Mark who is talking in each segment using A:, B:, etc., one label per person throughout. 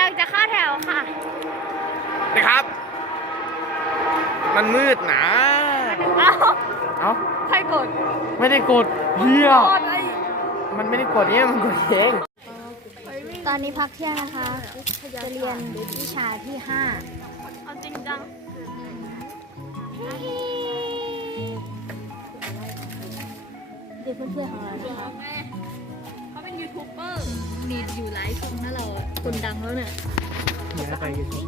A: ลังจะเข้าแถวค่ะ
B: นะครับ มันมืดนะเอ้า
A: ใครกด
B: ไม่ได้กดเฮียมันไม่ได้กดเนี่ยมันกดเอง
A: ตอนนี้พักเที่ยงนะคะจะเรียนวิชาที่5เอาจริงจังเด็กเพื่อนๆของเรานะคะเขาเป็นยูทูบเบอร์มีอยู่หลายช่องนะเราคนดังแล้วเนี่ยไปยูทูบ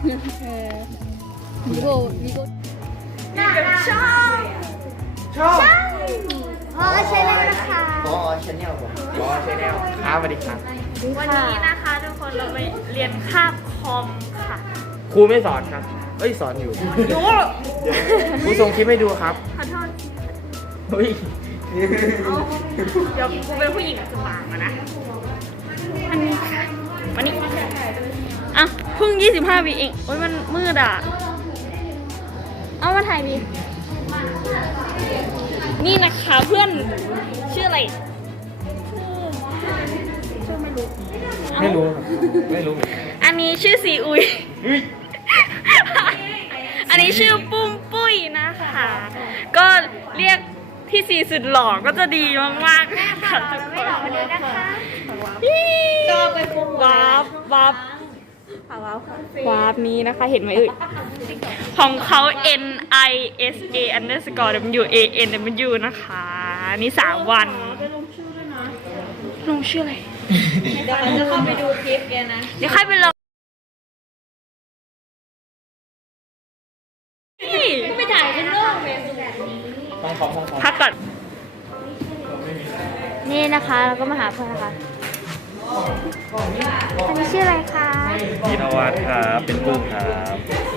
A: วิโก้ชอบพ่อใช่แล้วนะคะ
B: อ๋อชาแนลผมอ๋อชาแนลครับสวัสดีครับ
A: วันนี้นะคะทุกคนเราไปเรียนคาบคอมค่ะ
B: ครูไม่สอนครับเอ้ยสอนอยู่ครูส่งคลิปให้ดูครับ
A: ขอโทษ
B: เฮ้ย
A: เดี๋ยวกูเป็นผู้หญิงจะปากนะอันนี้ค่ะวันนี้อ่ะเพิ่ง25 วิเองโอ้ยมันมืดอ่ะเอามาถ่ายดินี่นะคะเพื่อนชื่ออะไรชื่อไม่รู้อันนี้ชื่อซีอุยอันนี้ชื่อปุ้มปุ้ยนะคะก็เรียกพี่ซีสุดหล่อก็จะดีมากๆค่ะทุกคนก็ไปปุ๊บวาร์ปนี้นะคะเห็นไหมเอ่ยของเขา NISA_WANW นะคะนี่3 วันลงชื่ออะไรเดี๋ยวจะเข้าไปดูคลิปแกนะเดี๋ยวใครไปลงไม่ถ่ายเป็นโลกเลยพักก่อนนี่นะคะเราก็มาหาเพื่อนนะคะอันนี้ชื่ออะไรคะ
C: พีนวัฒน์ครับเป็นกุ้งครับ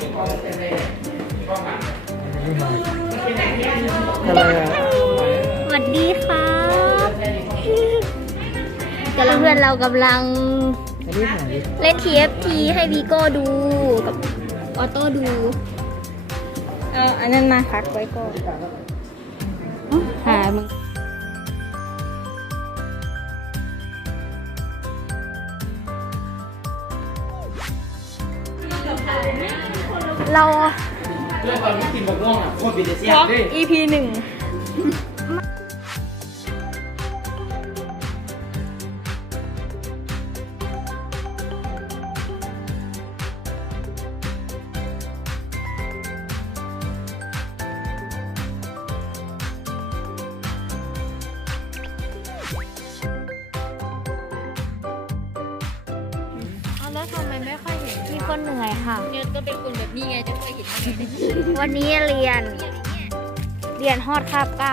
A: สวัสดีครับแต่ละเพื่อนเรากำลังเล่น TFT ให้วีโก้ดูกับออโต้ดูอันนั้นมาพักไว้ก่อนหามึงเรา
B: เรื่องความที่กินมะม่วงอ่ะโคตรเป็นเสียด้วย
A: EP 1แล้วทำไมไม่ค่อยเห็นมีคนเหนื่อยค่ะเนี่ยก็เป็นคนแบบนี้ไงจะค่อยเห็นวันนี้เรียนฮอดคาบ9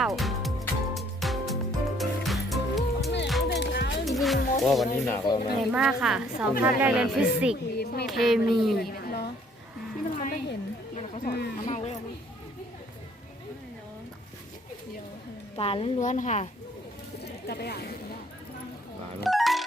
C: ว่าวันนี้หนาวแล้วนะ
A: เหนื่อยมากค่ะ2 คาบแรกเรียนฟิสิกส์เคมีป่าล้วนๆค่ะจะไปอ่าน